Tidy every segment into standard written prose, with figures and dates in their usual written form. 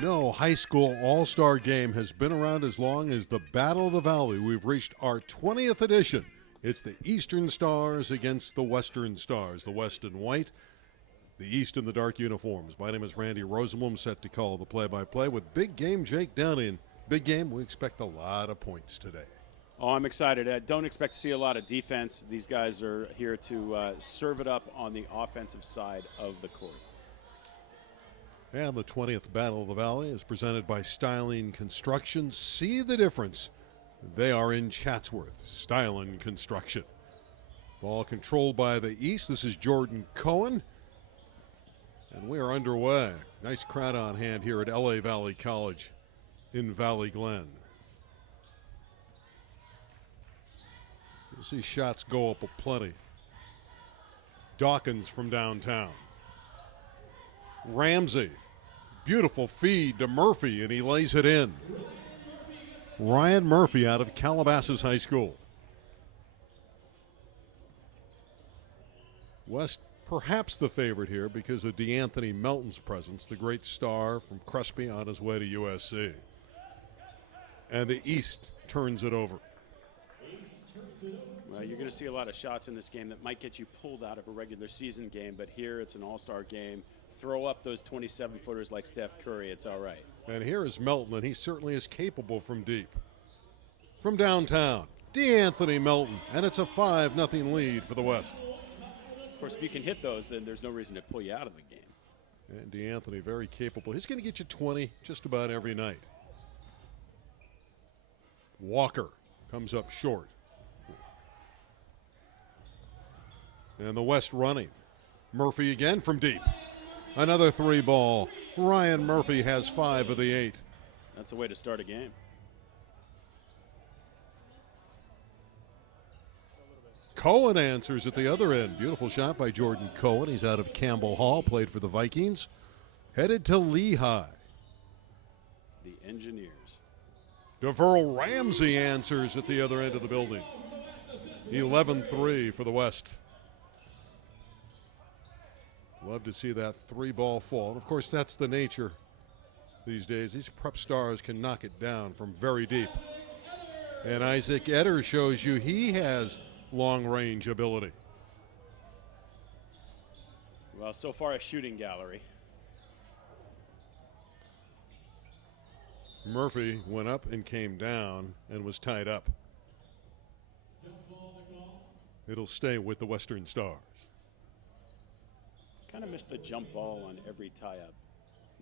No high school all-star game has been around as long as the Battle of the Valley. We've reached our 20th edition. It's the Eastern Stars against the Western Stars, the West in white, the East in the dark uniforms. My name is Randy Rosenblum, set to call the play-by-play with Big Game Jake Downey. And Big Game, we expect a lot of points today. Oh, I'm excited. I don't expect to see a lot of defense. These guys are here to serve it up on the offensive side of the court. And the 20th Battle of the Valley is presented by Styling Construction. See the difference. They are in Chatsworth. Styling Construction. Ball controlled by the East. This is Jordan Cohen. And we are underway. Nice crowd on hand here at LA Valley College in Valley Glen. You'll see shots go up aplenty. Dawkins from downtown. Ramsey, beautiful feed to Murphy, and he lays it in. Ryan Murphy out of Calabasas High School. West perhaps the favorite here because of DeAnthony Melton's presence, the great star from Crespi on his way to USC. And the East turns it over. Well, you're going to see a lot of shots in this game that might get you pulled out of a regular season game, but here it's an all-star game. Throw up those 27-footers like Steph Curry, it's all right. And here is Melton, and he certainly is capable from deep. From downtown, DeAnthony Melton, and it's a 5-0 lead for the West. Of course, if you can hit those, then there's no reason to pull you out of the game. And DeAnthony very capable. He's going to get you 20 just about every night. Walker comes up short. And the West running. Murphy again from deep. Another three ball. Ryan Murphy has 5 of the 8. That's the way to start a game. Cohen answers at the other end. Beautiful shot by Jordan Cohen. He's out of Campbell Hall, played for the Vikings. Headed to Lehigh. The Engineers. DeVearl Ramsey answers at the other end of the building. 11-3 for the West. Love to see that 3-ball fall. And of course, that's the nature these days. These prep stars can knock it down from very deep. And Isaac Etter shows you he has long-range ability. Well, so far a shooting gallery. Murphy went up and came down and was tied up. It'll stay with the Western Stars. Kind of missed the jump ball on every tie-up.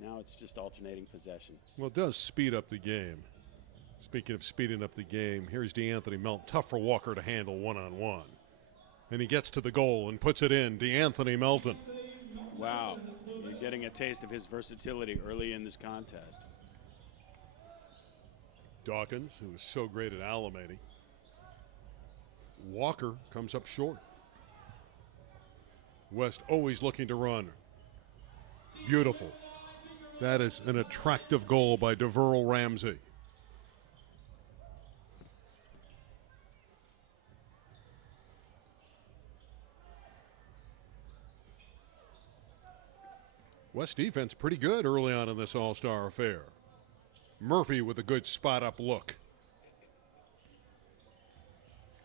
Now it's just alternating possession. Well, it does speed up the game. Speaking of speeding up the game, here's DeAnthony Melton. Tough for Walker to handle one-on-one. And he gets to the goal and puts it in. DeAnthony Melton. Wow. You're getting a taste of his versatility early in this contest. Dawkins, who is so great at Alameda. Walker comes up short. West always looking to run. Beautiful. That is an attractive goal by DeVearl Ramsey. West defense pretty good early on in this all-star affair. Murphy with a good spot-up look.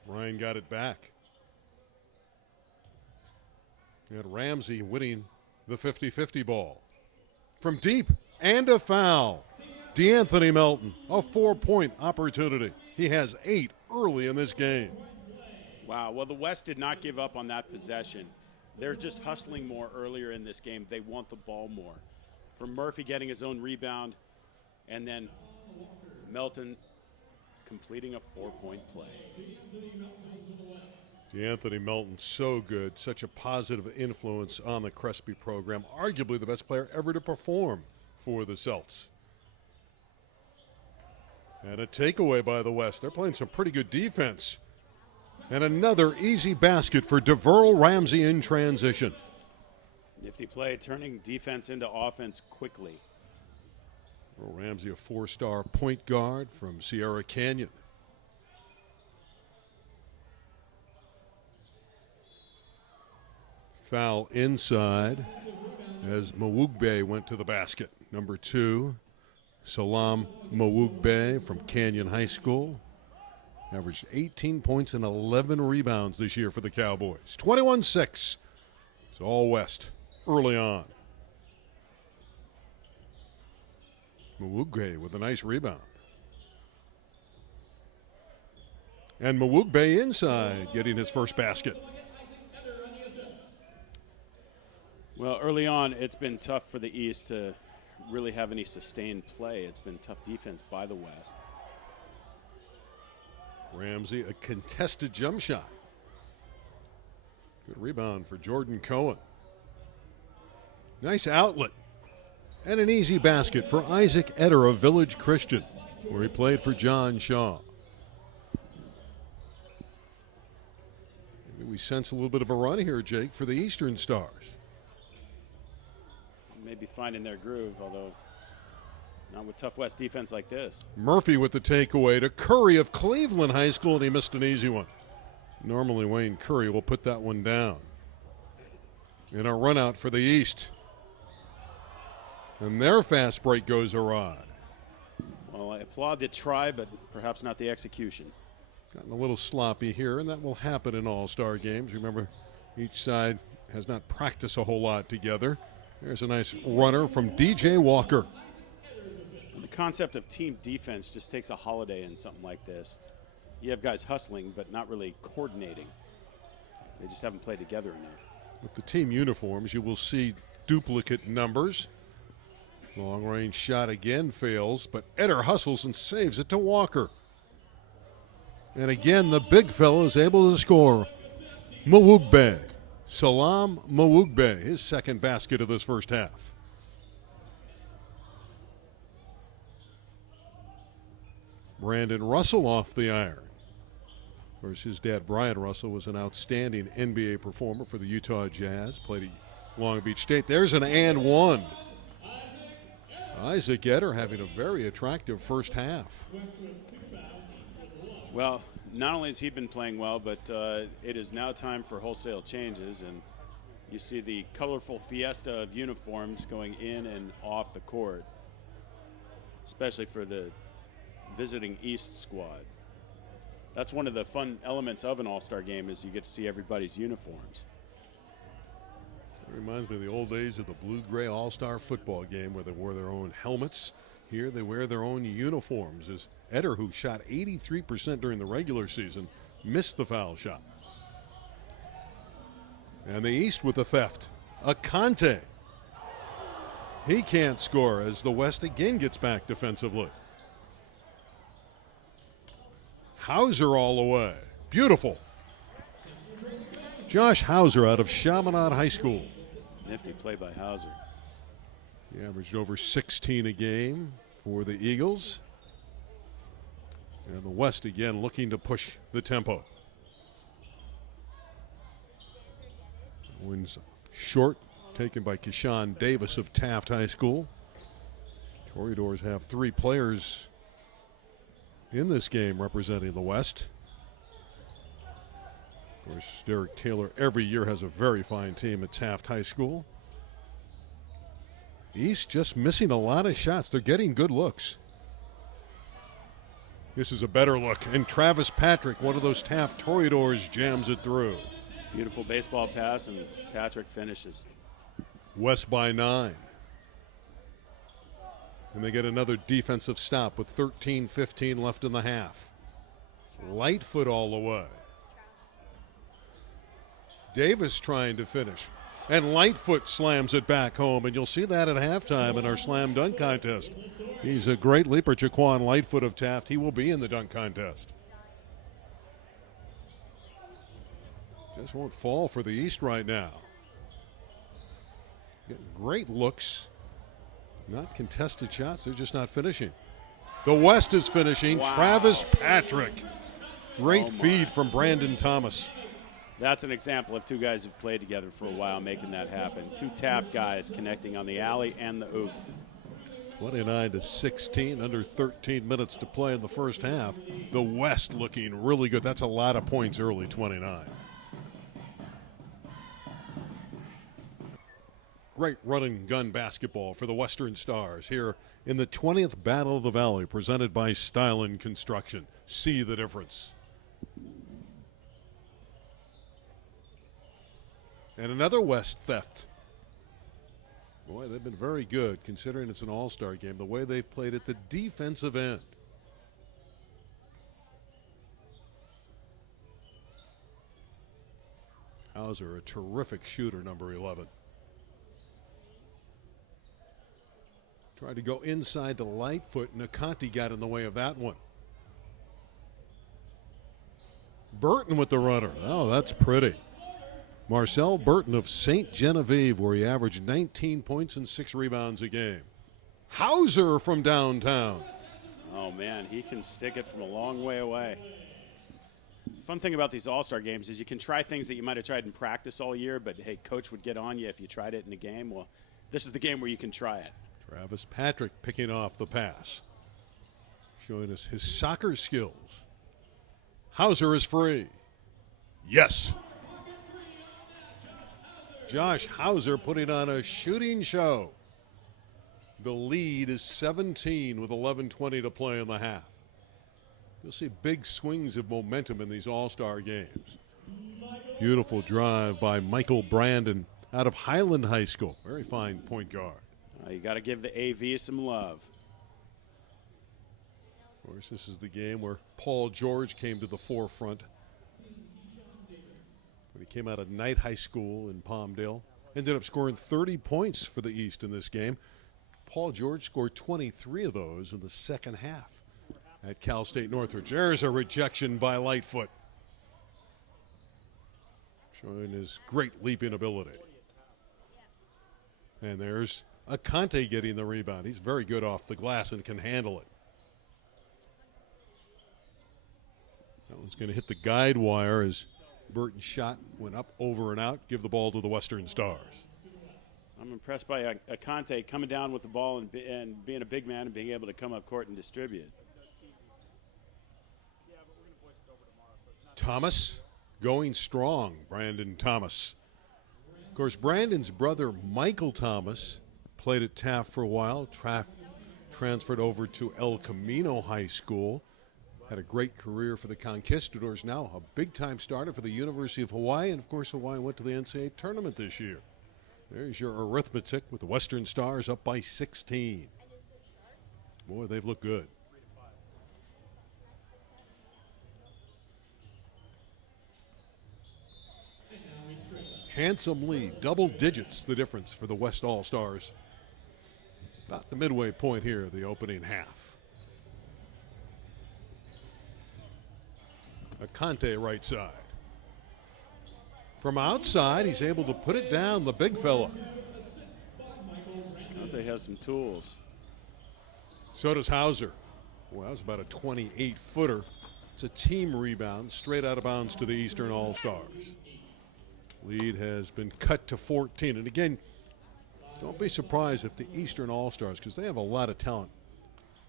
Ryan got it back. And Ramsey winning the 50-50 ball. From deep, and a foul. DeAnthony Melton, a 4-point opportunity. He has 8 early in this game. Wow, well, the West did not give up on that possession. They're just hustling more earlier in this game. They want the ball more. From Murphy getting his own rebound, and then Melton completing a 4-point play. DeAnthony Melton, so good, such a positive influence on the Crespi program, arguably the best player ever to perform for the Celts. And a takeaway by the West. They're playing some pretty good defense. And another easy basket for DeVearl Ramsey in transition. Nifty play, turning defense into offense quickly. DeVearl Ramsey, a 4-star point guard from Sierra Canyon. Foul inside as Mawugbe went to the basket. Number 2 Salam Mawugbe from Canyon High School averaged 18 points and 11 rebounds this year for the Cowboys. 21-6. It's all West early on. Mawugbe with a nice rebound. And Mawugbe inside, getting his first basket. Well, early on, it's been tough for the East to really have any sustained play. It's been tough defense by the West. Ramsey, a contested jump shot. Good rebound for Jordan Cohen. Nice outlet. And an easy basket for Isaac Eder of Village Christian, where he played for John Shaw. Maybe we sense a little bit of a run here, Jake, for the Eastern Stars. Maybe finding their groove, although not with tough West defense like this. Murphy with the takeaway to Curry of Cleveland High School, and he missed an easy one. Normally Wayne Curry will put that one down. And a run out for the East. And their fast break goes awry. Well, I applaud the try, but perhaps not the execution. Gotten a little sloppy here, and that will happen in all-star games. Remember, each side has not practiced a whole lot together. There's a nice runner from DJ Walker. The concept of team defense just takes a holiday in something like this. You have guys hustling, but not really coordinating. They just haven't played together enough. With the team uniforms, you will see duplicate numbers. Long-range shot again fails, but Eder hustles and saves it to Walker. And again, the big fellow is able to score. Mawugbe, Salam Mawugbe, his second basket of this first half. Brandon Russell off the iron. Of course, his dad, Brian Russell, was an outstanding NBA performer for the Utah Jazz, played at Long Beach State. There's an and one. Isaac Eder having a very attractive first half. Well, not only has he been playing well, but it is now time for wholesale changes, and you see the colorful fiesta of uniforms going in and off the court, especially for the visiting East squad. That's one of the fun elements of an all-star game, is you get to see everybody's uniforms. It reminds me of the old days of the blue-gray all-star football game where they wore their own helmets. Here they wear their own uniforms. As Eder, who shot 83% during the regular season, missed the foul shot. And the East with the theft. Akante. He can't score as the West again gets back defensively. Hauser all the way. Beautiful. Josh Hauser out of Chaminade High School. Nifty play by Hauser. He averaged over 16 a game for the Eagles. And the West again looking to push the tempo. Wins short, taken by Keyshawn Davis of Taft High School. Toreadors have 3 players in this game representing the West. Of course, Derek Taylor every year has a very fine team at Taft High School. East just missing a lot of shots. They're getting good looks. This is a better look. And Travis Patrick, one of those Taft Toreadors, jams it through. Beautiful baseball pass, and Patrick finishes. West by 9. And they get another defensive stop with 13:15 left in the half. Lightfoot all the way. Davis trying to finish. And Lightfoot slams it back home, and you'll see that at halftime in our slam dunk contest. He's a great leaper, Jaquan Lightfoot of Taft. He will be in the dunk contest. Just won't fall for the East right now. Getting great looks. Not contested shots, they're just not finishing. The West is finishing. Wow. Travis Patrick. Great feed from Brandon Thomas. That's an example of 2 guys who've played together for a while making that happen. 2 Taft guys connecting on the alley and the oop. 29-16, under 13 minutes to play in the first half. The West looking really good. That's a lot of points early, 29. great run and gun basketball for the Western Stars here in the 20th Battle of the Valley, presented by Stylen Construction. See the difference. And another West theft. Boy, they've been very good considering it's an all-star game, the way they've played at the defensive end. Hauser, a terrific shooter, number 11. Tried to go inside to Lightfoot, and Akanti got in the way of that one. Burton with the runner. Oh, that's pretty. Marcel Burton of St. Genevieve, where he averaged 19 points and 6 rebounds a game. Hauser from downtown. Oh, man, he can stick it from a long way away. Fun thing about these all-star games is you can try things that you might have tried in practice all year, but, hey, coach would get on you if you tried it in a game. Well, this is the game where you can try it. Travis Patrick picking off the pass, showing us his soccer skills. Hauser is free. Yes. Josh Hauser putting on a shooting show. The lead is 17 with 11:20 to play in the half. You'll see big swings of momentum in these all-star games. Beautiful drive by Michael Brandon out of Highland High School. Very fine point guard. You got to give the AV some love. Of course, this is the game where Paul George came to the forefront when he came out of Knight High School in Palmdale. Ended up scoring 30 points for the East in this game. Paul George scored 23 of those in the second half at Cal State Northridge. There's a rejection by Lightfoot, showing his great leaping ability. And there's Akanti getting the rebound. He's very good off the glass and can handle it. That one's going to hit the guide wire as Burton's shot went up, over, and out. Give the ball to the Western Stars. I'm impressed by Akanti coming down with the ball and being a big man and being able to come up court and distribute. Thomas going strong, Brandon Thomas. Of course, Brandon's brother, Michael Thomas, played at Taft for a while, transferred over to El Camino High School, had a great career for the Conquistadors, now a big-time starter for the University of Hawaii, and of course Hawaii went to the NCAA tournament this year. There's your arithmetic with the Western Stars up by 16. Boy, they've looked good. Handsome lead, double digits the difference for the West All-Stars. About the midway point here, the opening half. Akanti right side. From outside, he's able to put it down, the big fella. Akanti has some tools. So does Hauser. Well, that was about a 28-footer. It's a team rebound, straight out of bounds to the Eastern All-Stars. Lead has been cut to 14. And again, don't be surprised if the Eastern All-Stars, because they have a lot of talent,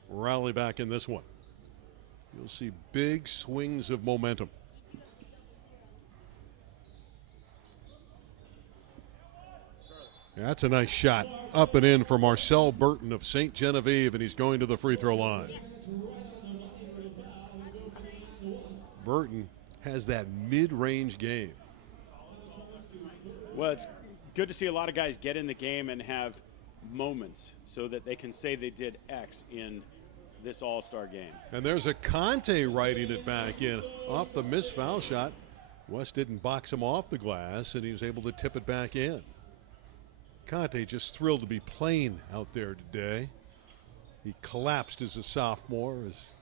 rally back in this one. You'll see big swings of momentum. That's a nice shot. Up and in for Marcel Burton of St. Genevieve, and he's going to the free throw line. Burton has that mid-range game. Well, it's good to see a lot of guys get in the game and have moments so that they can say they did X in this all-star game. And there's Akanti riding it back in off the missed foul shot. West didn't box him off the glass, and he was able to tip it back in. Akanti just thrilled to be playing out there today. He collapsed as a sophomore as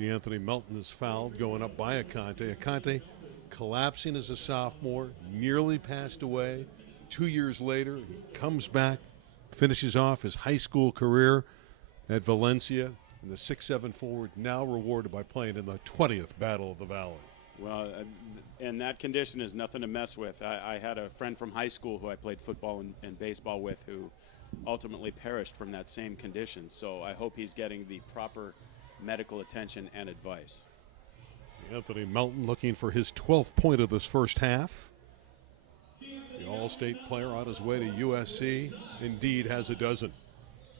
DeAnthony Melton is fouled going up by Akanti. Akanti collapsing as a sophomore, nearly passed away. 2 years later, he comes back, finishes off his high school career at Valencia, and the 6'7" forward now rewarded by playing in the 20th Battle of the Valley. Well, and that condition is nothing to mess with. I had a friend from high school who I played football and baseball with who ultimately perished from that same condition. So I hope he's getting the proper medical attention and advice. Anthony Melton looking for his 12th point of this first half. The All-State player on his way to USC, indeed has a dozen.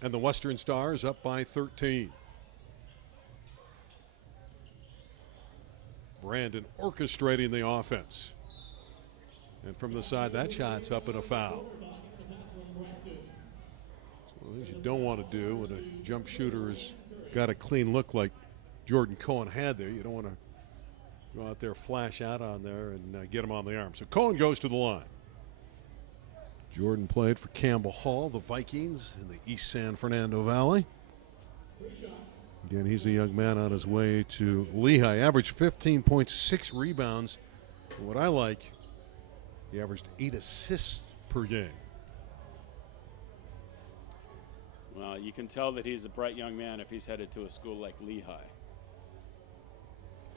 And the Western Stars up by 13. Brandon orchestrating the offense. And from the side, that shot's up and a foul. So things you don't want to do when a jump shooter has got a clean look like Jordan Cohen had there. You don't want to go out there, flash out on there, and get him on the arm. So Cohen goes to the line. Jordan played for Campbell Hall, the Vikings, in the East San Fernando Valley. Again, he's a young man on his way to Lehigh. Averaged 15.6 rebounds. And what I like, he averaged 8 assists per game. Well, you can tell that he's a bright young man if he's headed to a school like Lehigh.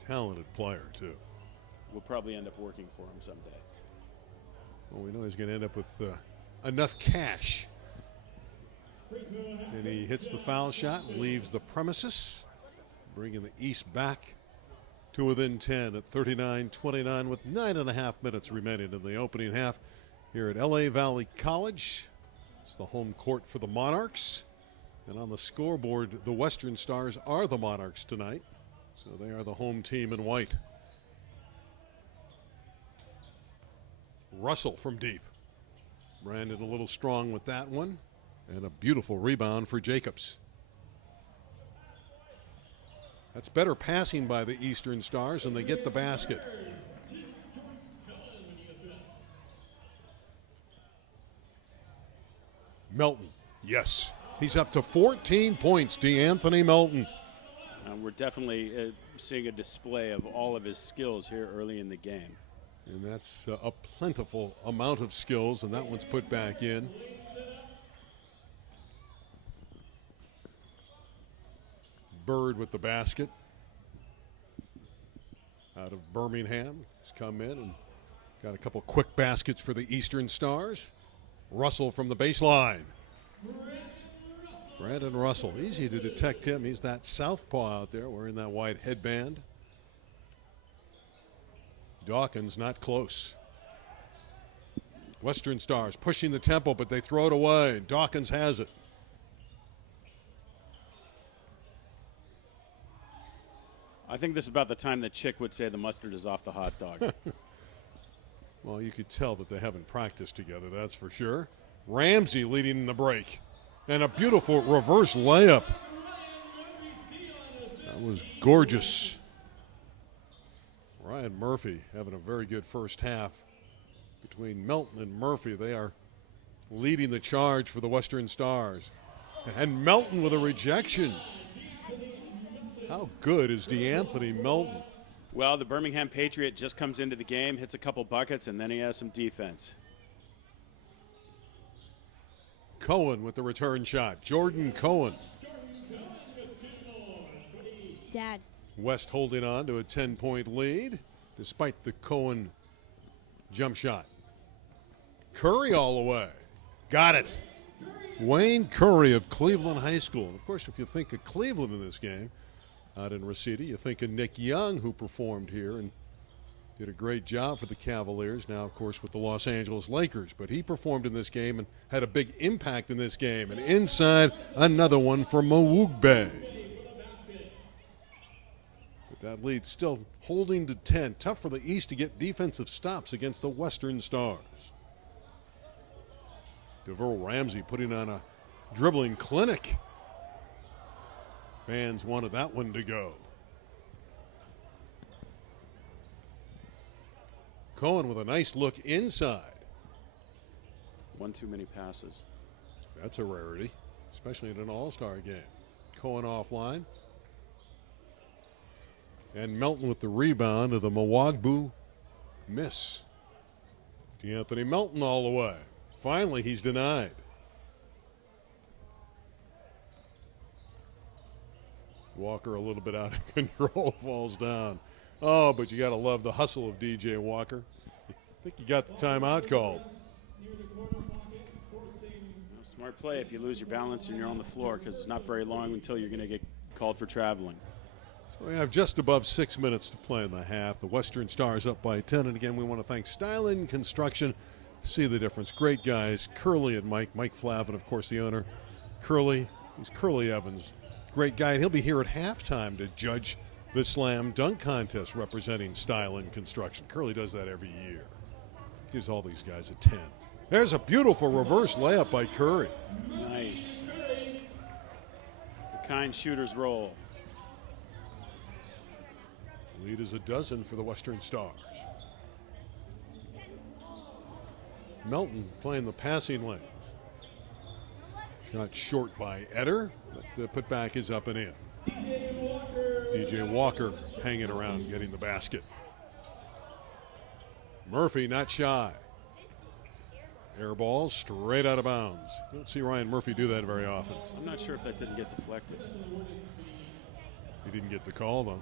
Talented player, too. We'll probably end up working for him someday. Well, we know he's going to end up with enough cash. And he hits the foul shot and leaves the premises, bringing the East back to within 10 at 39-29 with 9.5 minutes remaining in the opening half here at LA Valley College. It's the home court for the Monarchs. And on the scoreboard, the Western Stars are the Monarchs tonight. So they are the home team in white. Russell from deep. Brandon a little strong with that one. And a beautiful rebound for Jacobs. That's better passing by the Eastern Stars, and they get the basket. Melton, yes. He's up to 14 points, DeAnthony Melton. We're definitely seeing a display of all of his skills here early in the game. And that's a plentiful amount of skills, and that one's put back in. Bird with the basket. Out of Birmingham. He's come in and got a couple quick baskets for the Eastern Stars. Russell from the baseline. Brandon Russell, easy to detect him. He's that southpaw out there wearing that white headband. Dawkins not close. Western Stars pushing the tempo, but they throw it away. Dawkins has it. I think this is about the time that Chick would say the mustard is off the hot dog. Well, you could tell that they haven't practiced together, that's for sure. Ramsey leading in the break. And a beautiful reverse layup. That was gorgeous. Ryan Murphy having a very good first half. Between Melton and Murphy, they are leading the charge for the Western Stars. And Melton with a rejection. How good is DeAnthony Melton? Well, the Birmingham Patriot just comes into the game, hits a couple buckets, and then he has some defense. Cohen with the return shot. Jordan Cohen. Dad. West holding on to a 10-point lead despite the Cohen jump shot. Curry all the way. Got it. Wayne Curry of Cleveland High School. And of course, if you think of Cleveland in this game, out in Reseda, you think of Nick Young, who performed here and did a great job for the Cavaliers, now, of course, with the Los Angeles Lakers. But he performed in this game and had a big impact in this game. And inside, another one for Mawugbe. But that lead still holding to 10. Tough for the East to get defensive stops against the Western Stars. DeVearl Ramsey putting on a dribbling clinic. Fans wanted that one to go. Cohen with a nice look inside. One too many passes. That's a rarity, especially in an all-star game. Cohen offline. And Melton with the rebound of the Mawugbe miss. DeAnthony Melton all the way. Finally, he's denied. Walker a little bit out of control, falls down. Oh, but you got to love the hustle of DJ Walker. I think you got the timeout called. Smart play if you lose your balance and you're on the floor, because it's not very long until you're going to get called for traveling. So we have just above 6 minutes to play in the half. The Western Stars up by 10. And again, we want to thank Styling Construction See the difference. Great guys. Curly and Mike Flavin, of course, the owner. Curly, he's Curly Evans. Great guy. And he'll be here at halftime to judge the slam dunk contest representing Style and Construction. Curly does that every year. Gives all these guys a 10. There's a beautiful reverse layup by Curry. Nice. The kind shooter's roll. Lead is a dozen for the Western Stars. Melton playing the passing lanes. Shot short by Eder, but the putback is up and in. DJ Walker hanging around getting the basket. Murphy not shy. Air ball straight out of bounds. Don't see Ryan Murphy do that very often. I'm not sure if that didn't get deflected. He didn't get the call, though.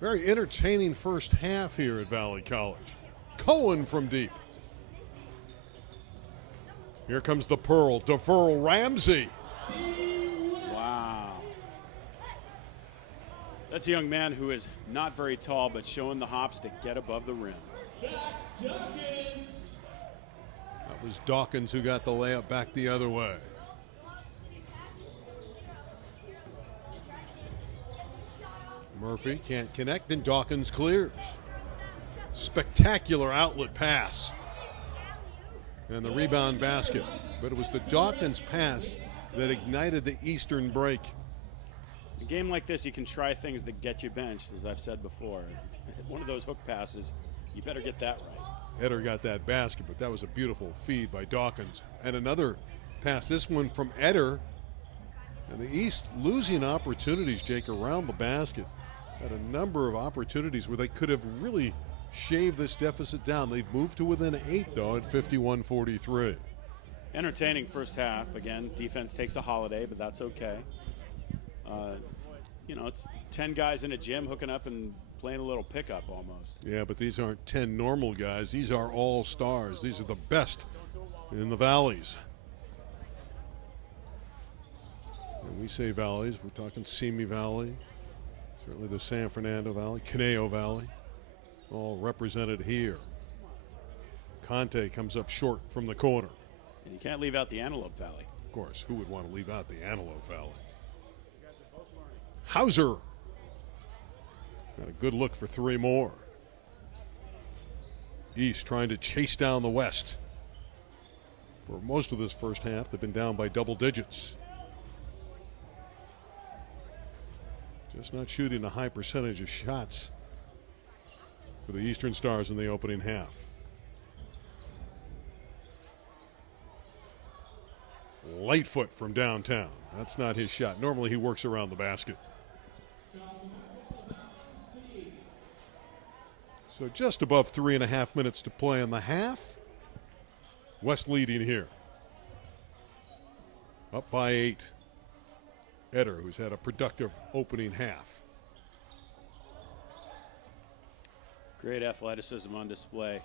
Very entertaining first half here at Valley College. Cohen from deep. Here comes the Pearl. DeFurl Ramsey. Wow. That's a young man who is not very tall, but showing the hops to get above the rim. That was Dawkins who got the layup back the other way. Murphy can't connect, and Dawkins clears. Spectacular outlet pass. And the rebound basket. But it was the Dawkins pass that ignited the Eastern break. In a game like this, you can try things that get you benched, as I've said before. One of those hook passes, you better get that right. Eder got that basket, but that was a beautiful feed by Dawkins. And another pass, this one from Eder. And the East losing opportunities, Jake, around the basket. Had a number of opportunities where they could have really shaved this deficit down. They've moved to within 8, though, at 51-43. Entertaining first half. Again, defense takes a holiday, but that's okay. You know, it's 10 guys in a gym hooking up and playing a little pickup almost. Yeah, but these aren't 10 normal guys. These are all stars. These are the best in the valleys. When we say valleys, we're talking Simi Valley, certainly the San Fernando Valley, Conejo Valley, all represented here. Conte comes up short from the corner. And you can't leave out the Antelope Valley. Of course, who would want to leave out the Antelope Valley? Hauser. Got a good look for 3 more. East trying to chase down the West. For most of this first half, they've been down by double digits. Just not shooting a high percentage of shots for the Eastern Stars in the opening half. Lightfoot from downtown. That's not his shot. Normally he works around the basket. So just above 3.5 minutes to play in the half. West leading here. Up by 8. Eder, who's had a productive opening half. Great athleticism on display.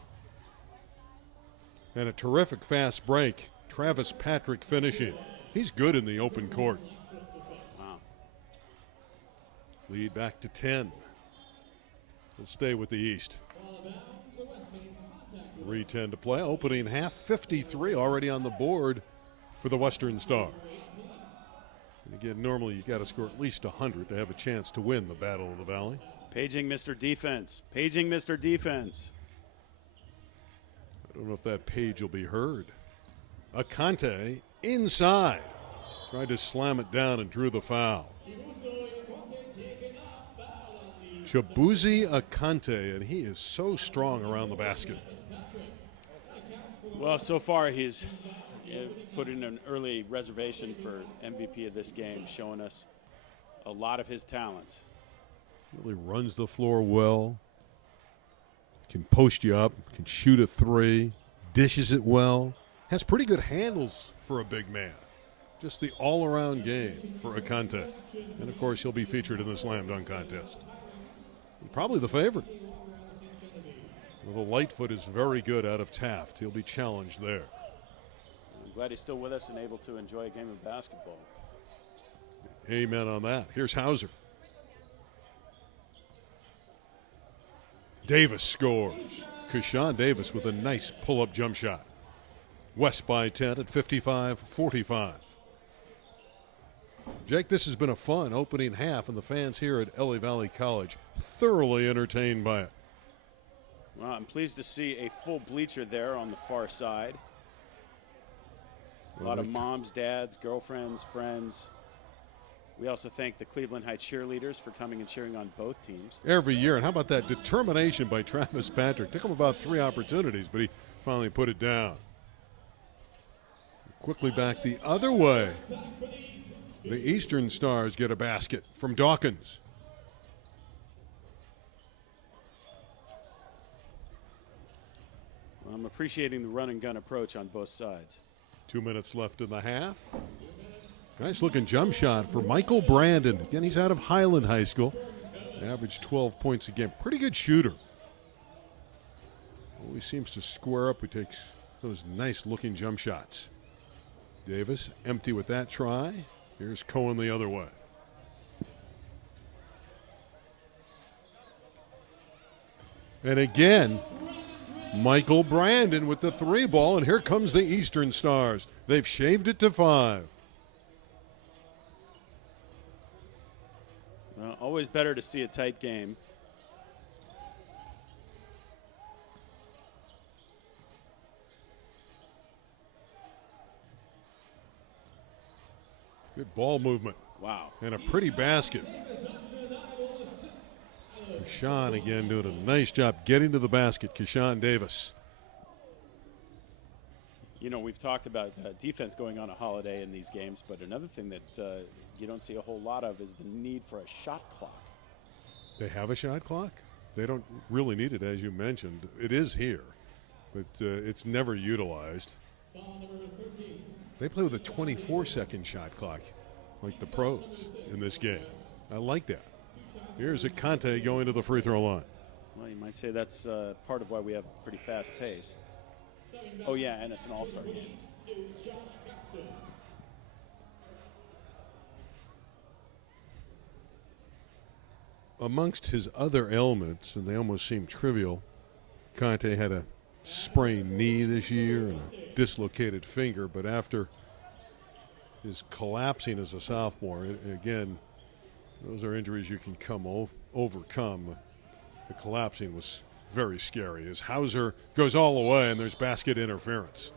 And a terrific fast break. Travis Patrick finishing. He's good in the open court. Wow. Lead back to 10. We'll stay with the East. 3:10 to play. Opening half, 53 already on the board for the Western Stars. And again, normally you got to score at least 100 to have a chance to win the Battle of the Valley. Paging Mr. Defense. Paging Mr. Defense. I don't know if that page will be heard. Akante inside. Tried to slam it down and drew the foul. Chibuzi Akante, and he is so strong around the basket. Well, so far he's put in an early reservation for MVP of this game, showing us a lot of his talents. Really runs the floor well. Can post you up, can shoot a 3, dishes it well. Has pretty good handles for a big man. Just the all-around game for Akante. And, of course, he'll be featured in the slam dunk contest. Probably the favorite. Well, the Lightfoot is very good out of Taft. He'll be challenged there. I'm glad he's still with us and able to enjoy a game of basketball. Amen on that. Here's Hauser. Davis scores. Keshawn Davis with a nice pull-up jump shot. West by 10 at 55-45. Jake, this has been a fun opening half, and the fans here at LA Valley College thoroughly entertained by it. Well, I'm pleased to see a full bleacher there on the far side. A lot of moms, dads, girlfriends, friends. We also thank the Cleveland Heights cheerleaders for coming and cheering on both teams. Every year. And how about that determination by Travis Patrick? Took him about 3 opportunities, but he finally put it down. Quickly back the other way. The Eastern Stars get a basket from Dawkins. I'm appreciating the run and gun approach on both sides. 2 minutes left in the half. Nice looking jump shot for Michael Brandon. Again, he's out of Highland High School. Averaged 12 points a game. Pretty good shooter. Always seems to square up. He takes those nice looking jump shots. Davis empty with that try. Here's Cohen the other way. And again, Michael Brandon with the 3 ball, and here comes the Eastern Stars. They've shaved it to 5. Well, always better to see a tight game. Good ball movement. Wow. And a pretty basket. Keshawn again doing a nice job getting to the basket. Keshawn Davis. You know, we've talked about defense going on a holiday in these games, but another thing that you don't see a whole lot of is the need for a shot clock. They have a shot clock? They don't really need it, as you mentioned. It is here, but it's never utilized. They play with a 24-second shot clock, like the pros in this game. I like that. Here's a Conte going to the free throw line. Well, you might say that's part of why we have a pretty fast pace. Oh, yeah, and it's an all-star game. Amongst his other ailments, and they almost seem trivial, Conte had a sprained knee this year and a dislocated finger, but after his collapsing as a sophomore, again, those are injuries you can overcome. The collapsing was very scary as Hauser goes all the way and there's basket interference.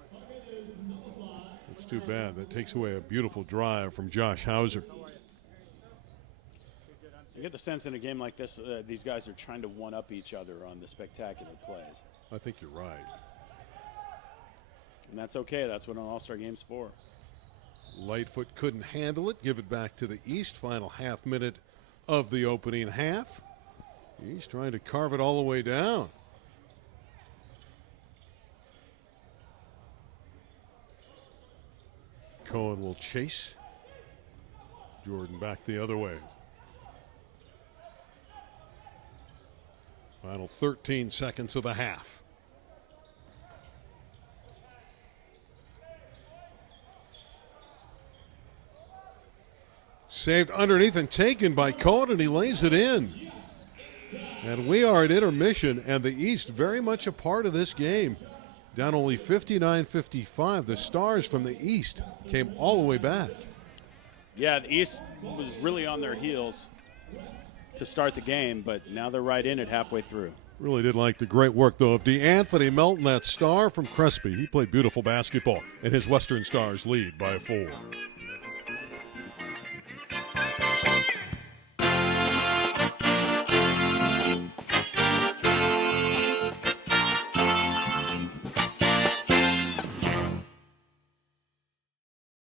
It's too bad. That takes away a beautiful drive from Josh Hauser. You get the sense in a game like this, these guys are trying to one-up each other on the spectacular plays. I think you're right. And that's okay. That's what an all-star game's for. Lightfoot couldn't handle it. Give it back to the East. Final half minute of the opening half. He's trying to carve it all the way down. Cohen will chase. Jordan back the other way. Final 13 seconds of the half. Saved underneath and taken by Cohen, and he lays it in. And we are at intermission, and the East very much a part of this game. Down only 59-55. The Stars from the East came all the way back. Yeah, the East was really on their heels to start the game, but now they're right in it halfway through. Really did like the great work, though, of DeAnthony Melton, that star from Crespi. He played beautiful basketball, and his Western Stars lead by 4.